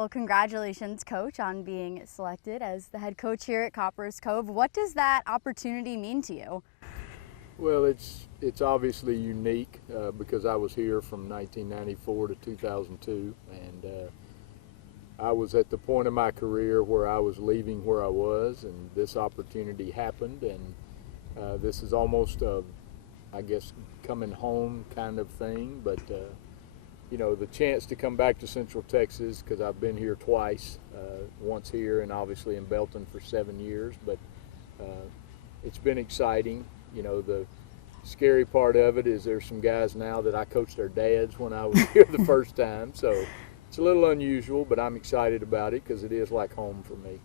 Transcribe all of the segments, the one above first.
Well, congratulations, Coach, on being selected as the head coach here at Copperas Cove. What does that opportunity mean to you? Well, it's obviously unique because I was here from 1994 to 2002, and I was at the point of my career where I was leaving where I was, and this opportunity happened, and this is almost a, I guess, coming home kind of thing, but you know, the chance to come back to Central Texas, because I've been here twice, once here and obviously in Belton for 7 years, but it's been exciting. You know, the scary part of it is there's some guys now that I coached their dads when I was here the first time, so it's a little unusual, but I'm excited about it because it is like home for me.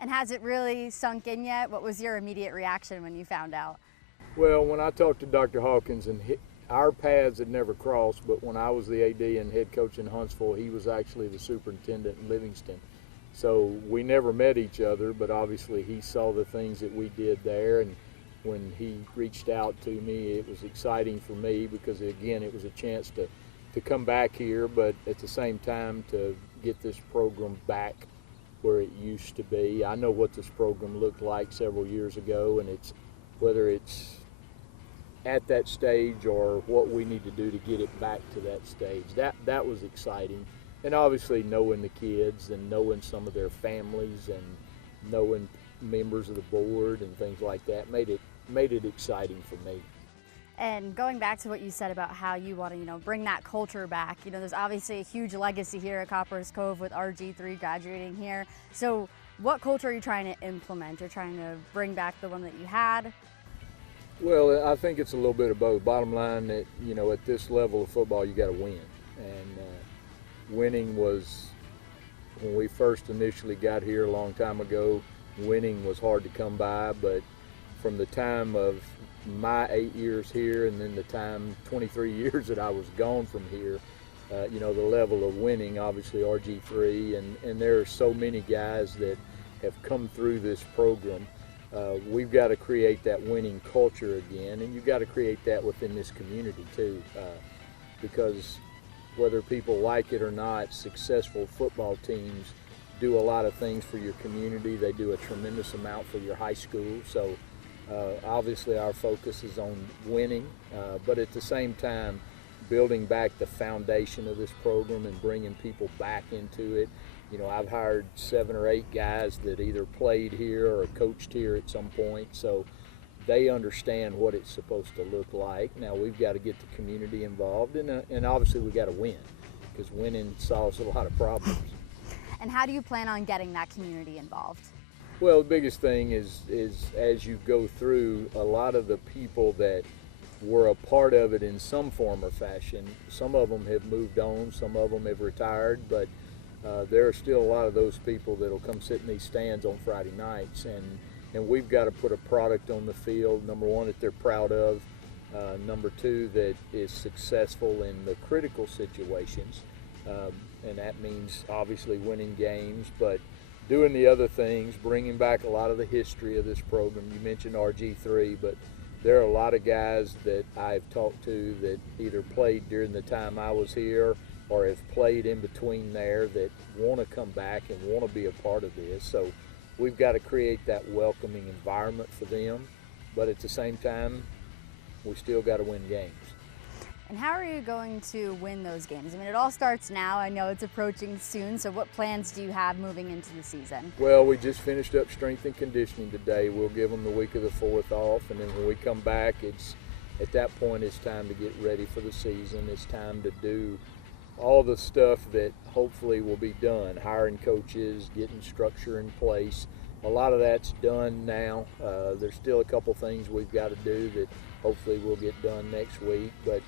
And has it really sunk in yet? What was your immediate reaction when you found out? Well, when I talked to Dr. Hawkins, and our paths had never crossed, but when I was the AD and head coach in Huntsville, he was actually the superintendent in Livingston. So we never met each other, but obviously he saw the things that we did there, and when he reached out to me, it was exciting for me because, again, it was a chance to come back here, but at the same time to get this program back where it used to be. I know what this program looked like several years ago, and it's whether it's at that stage or what we need to do to get it back to that stage. That was exciting. And obviously knowing the kids and knowing some of their families and knowing members of the board and things like that made it exciting for me. And going back to what you said about how you want to, bring that culture back, there's obviously a huge legacy here at Copperas Cove with RG3 graduating here. So what culture are you trying to implement? You're trying to bring back the one that you had? Well, I think it's a little bit of both. Bottom line, that at this level of football, you got to win, and winning was, when we first initially got here a long time ago, winning was hard to come by. But from the time of my 8 years here, and then the time 23 years that I was gone from here, the level of winning, obviously RG3, and there are so many guys that have come through this program. We've got to create that winning culture again, and you've got to create that within this community too, because whether people like it or not, successful football teams do a lot of things for your community. They do a tremendous amount for your high school. So obviously our focus is on winning, but at the same time building back the foundation of this program and bringing people back into it. I've hired 7 or 8 guys that either played here or coached here at some point, so they understand what it's supposed to look like. Now we've got to get the community involved, and obviously we've got to win, because winning solves a lot of problems. And how do you plan on getting that community involved? Well, the biggest thing is as you go through, a lot of the people that were a part of it in some form or fashion, some of them have moved on, some of them have retired, but there are still a lot of those people that will come sit in these stands on Friday nights, and we've got to put a product on the field, number one, that they're proud of, number two, that is successful in the critical situations, and that means obviously winning games, but doing the other things, bringing back a lot of the history of this program. You mentioned RG3, but there are a lot of guys that I've talked to that either played during the time I was here or have played in between there that want to come back and want to be a part of this. So we've got to create that welcoming environment for them, but at the same time, we still got to win games. And how are you going to win those games? I mean, it all starts now. I know it's approaching soon, so what plans do you have moving into the season? Well, we just finished up strength and conditioning today. We'll give them the week of the 4th off, and then when we come back, at that point it's time to get ready for the season. It's time to do all the stuff that hopefully will be done, hiring coaches, getting structure in place. A lot of that's done now. There's still a couple things we've got to do that hopefully will get done next week, but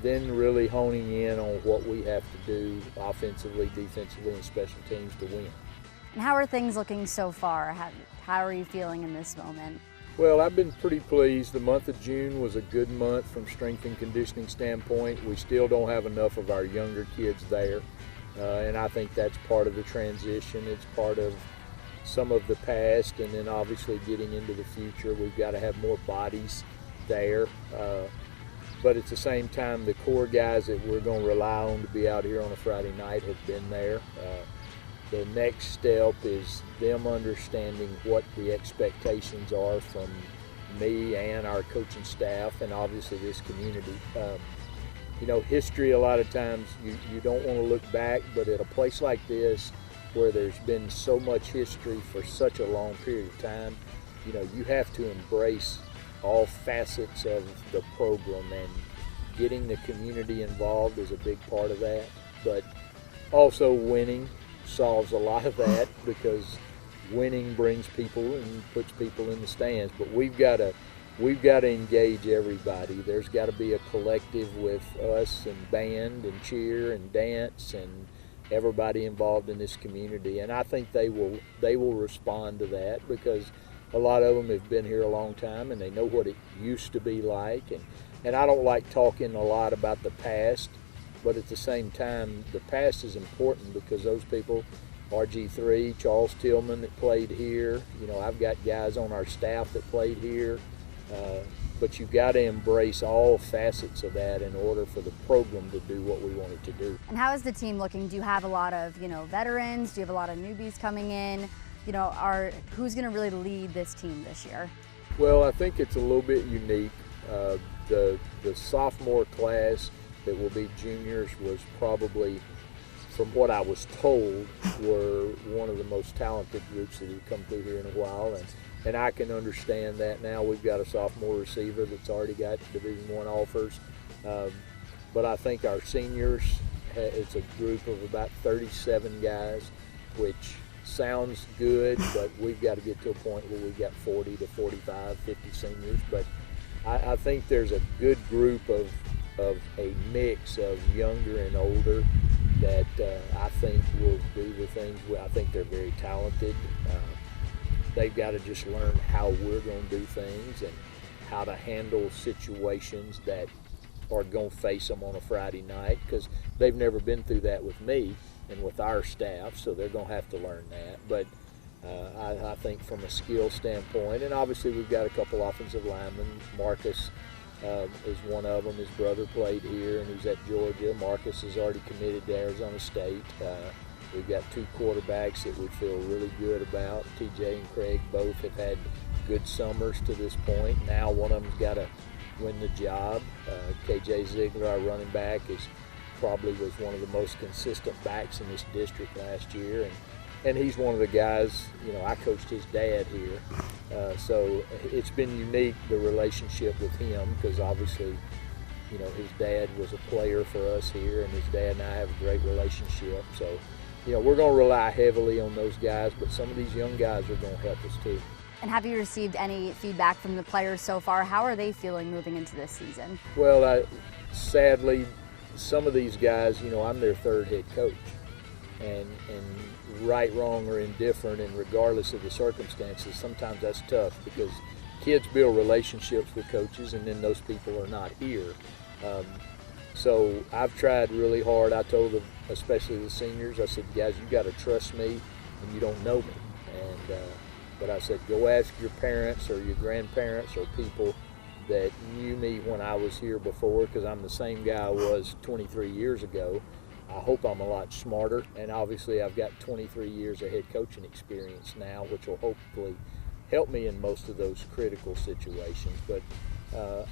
then really honing in on what we have to do offensively, defensively, and special teams to win. And how are things looking so far? How are you feeling in this moment? Well, I've been pretty pleased. The month of June was a good month from strength and conditioning standpoint. We still don't have enough of our younger kids there, and I think that's part of the transition. It's part of some of the past, and then obviously getting into the future. We've got to have more bodies there. But at the same time, the core guys that we're going to rely on to be out here on a Friday night have been there. the next step is them understanding what the expectations are from me and our coaching staff, and obviously this community. You know, history, a lot of times you don't want to look back, but at a place like this where there's been so much history for such a long period of time, you know, you have to embrace all facets of the program, and getting the community involved is a big part of that. But also winning solves a lot of that, because winning brings people and puts people in the stands. But we've got to engage everybody. There's got to be a collective with us and band and cheer and dance and everybody involved in this community. And I think they will respond to that, because a lot of them have been here a long time and they know what it used to be like. And I don't like talking a lot about the past, but at the same time, the past is important, because those people, RG3, Charles Tillman that played here, you know, I've got guys on our staff that played here, but you've got to embrace all facets of that in order for the program to do what we want it to do. And how is the team looking? Do you have a lot of, you know, veterans? Do you have a lot of newbies coming in? You know, who's going to really lead this team this year? Well, I think it's a little bit unique. The sophomore class that will be juniors was probably, from what I was told, were one of the most talented groups that have come through here in a while, and I can understand that now. We've got a sophomore receiver that's already got Division I offers, but I think our seniors, it's a group of about 37 guys, which sounds good, but we've got to get to a point where we've got 40 to 45, 50 seniors. But I think there's a good group of a mix of younger and older that I think will do the things. I think they're very talented. They've got to just learn how we're going to do things and how to handle situations that are going to face them on a Friday night, because they've never been through that with me and with our staff, so they're going to have to learn that. But I think from a skill standpoint, and obviously we've got a couple offensive linemen. Marcus is one of them. His brother played here and he's at Georgia. Marcus is already committed to Arizona State. We've got two quarterbacks that we feel really good about. TJ and Craig both have had good summers to this point. Now one of them's got to win the job. KJ Ziegler, our running back, probably was one of the most consistent backs in this district last year, and he's one of the guys, you know, I coached his dad here, so it's been unique, the relationship with him, because obviously, you know, his dad was a player for us here, and his dad and I have a great relationship. So, you know, we're going to rely heavily on those guys, but some of these young guys are going to help us too. And have you received any feedback from the players so far? How are they feeling moving into this season? Well, sadly, some of these guys, you know, I'm their third head coach, and right, wrong, or indifferent, and regardless of the circumstances, sometimes that's tough, because kids build relationships with coaches, and then those people are not here. So I've tried really hard. I told them, especially the seniors, I said, guys, you got to trust me, and you don't know me. But I said, go ask your parents or your grandparents or people that knew me when I was here before, because I'm the same guy I was 23 years ago. I hope I'm a lot smarter, and obviously I've got 23 years of head coaching experience now, which will hopefully help me in most of those critical situations. But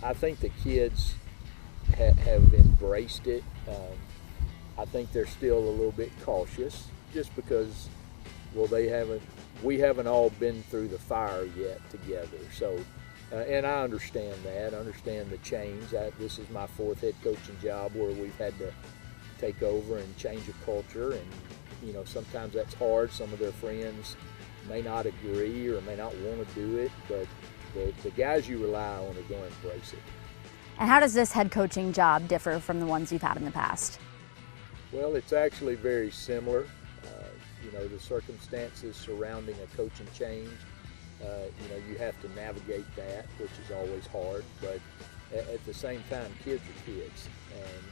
I think the kids have embraced it. I think they're still a little bit cautious, just because, well, we haven't all been through the fire yet together. So, and I understand that. I understand the change. This is my fourth head coaching job where we've had to take over and change a culture, and you know, sometimes that's hard. Some of their friends may not agree or may not want to do it, but the guys you rely on are going to embrace it. And how does this head coaching job differ from the ones you've had in the past? Well, it's actually very similar. You know, the circumstances surrounding a coaching change, you know, you have to navigate that, which is always hard, but at the same time, kids are kids, and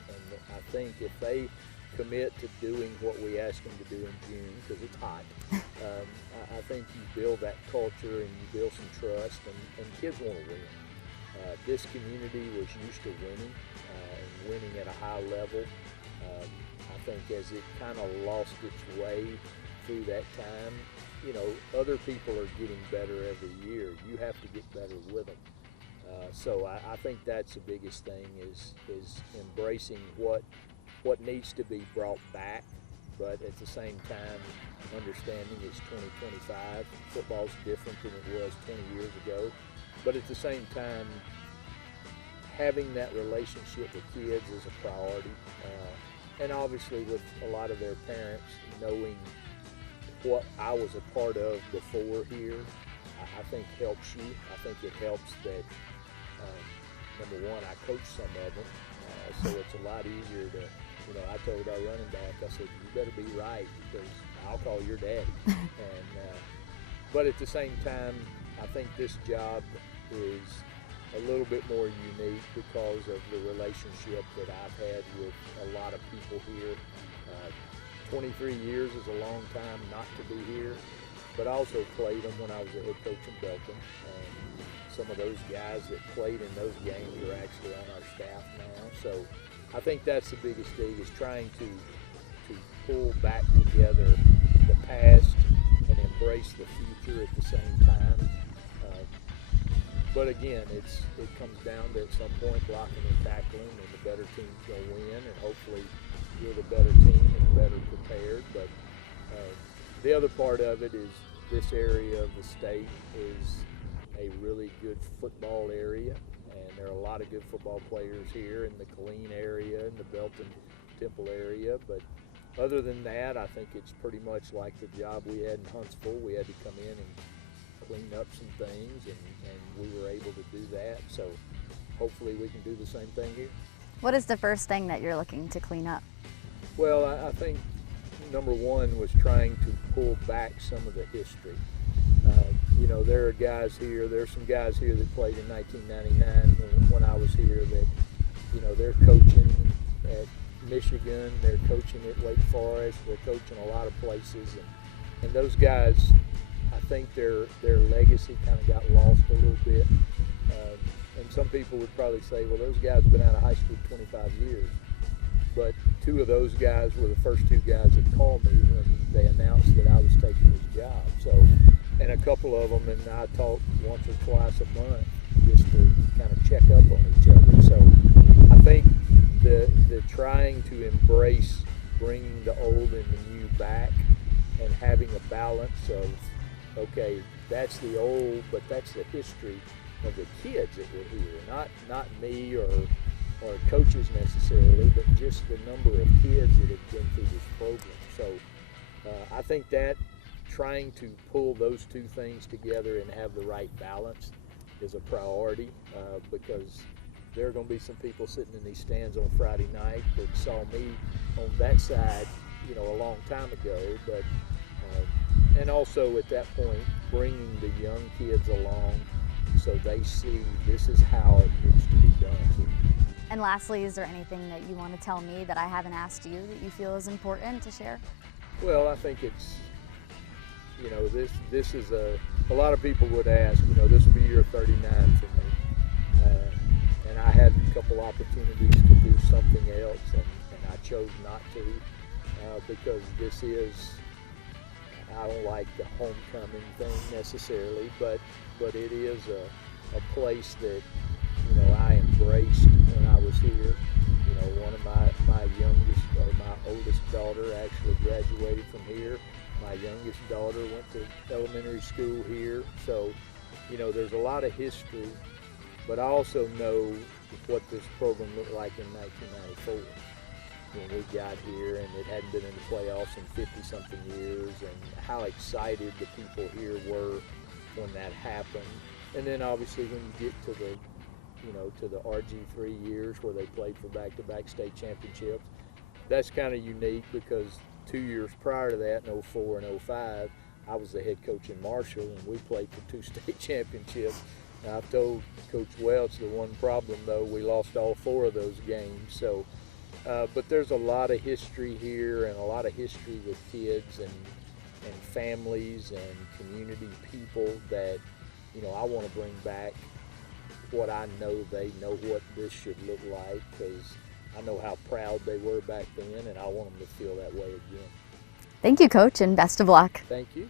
I think if they commit to doing what we ask them to do in June, because it's hot, I think you build that culture and you build some trust, and kids want to win. This community was used to winning, and winning at a high level. I think as it kind of lost its way through that time, you know, other people are getting better every year. You have to get better with them. So I think that's the biggest thing is embracing what needs to be brought back, but at the same time understanding it's 2025. Football's different than it was 20 years ago, but at the same time having that relationship with kids is a priority, and obviously with a lot of their parents knowing what I was a part of before here, I think helps you. I think it helps that number one, I coach some of them, so it's a lot easier to, you know, I told our running back, I said, you better be right because I'll call your daddy. And but at the same time, I think this job is a little bit more unique because of the relationship that I've had with a lot of people here. 23 years is a long time not to be here, but I also played them when I was a head coach in Belton. Some of those guys that played in those games are actually on our staff now. So I think that's the biggest thing, is trying to pull back together the past and embrace the future at the same time. But again, it comes down to at some point blocking and tackling, and the better team's going to win, and hopefully you're the better team and better prepared. But the other part of it is this area of the state is a really good football area, and there are a lot of good football players here in the Killeen area and the Belton Temple area. But other than that, I think it's pretty much like the job we had in Huntsville. We had to come in and clean up some things, and we were able to do that. So hopefully we can do the same thing here. What is the first thing that you're looking to clean up? Well, I think number one was trying to pull back some of the history. You know, there are guys here, there's some guys here that played in 1999 when I was here that, you know, they're coaching at Michigan, they're coaching at Wake Forest, they're coaching a lot of places, and those guys, I think their legacy kind of got lost a little bit. And some people would probably say, well, those guys have been out of high school 25 years. But two of those guys were the first two guys that called me when they announced that I was taking this job. So, and a couple of them, and I talk once or twice a month just to kind of check up on each other. So I think the trying to embrace bringing the old and the new back, and having a balance of, okay, that's the old, but that's the history of the kids that were here, not me or coaches necessarily, but just the number of kids that have been through this program. So I think that trying to pull those two things together and have the right balance is a priority, because there are going to be some people sitting in these stands on Friday night that saw me on that side, you know, a long time ago, but and also at that point bringing the young kids along so they see this is how it needs to be done here. And lastly, is there anything that you want to tell me that I haven't asked you that you feel is important to share? Well, I think it's, you know, this is a lot of people would ask, you know, this will be year 39 for me. And I had a couple opportunities to do something else, and I chose not to, because this is, I don't like the homecoming thing necessarily, but it is a place that, you know, I embraced when I was here. You know, one of my youngest, or my oldest daughter actually graduated from here. My youngest daughter went to elementary school here. So, you know, there's a lot of history, but I also know what this program looked like in 1994 when we got here, and it hadn't been in the playoffs in 50-something years, and how excited the people here were when that happened. And then obviously when you get to the, you know, to the RG3 years where they played for back-to-back state championships, that's kind of unique because 2 years prior to that, in 04 and 05, I was the head coach in Marshall, and we played for 2 state championships. And I've told Coach Welch the one problem, though, we lost all 4 of those games. So, but there's a lot of history here, and a lot of history with kids and families and community people that, you know, I want to bring back what I know they know what this should look like, because I know how proud they were back then, and I want them to feel that way again. Thank you, Coach, and best of luck. Thank you.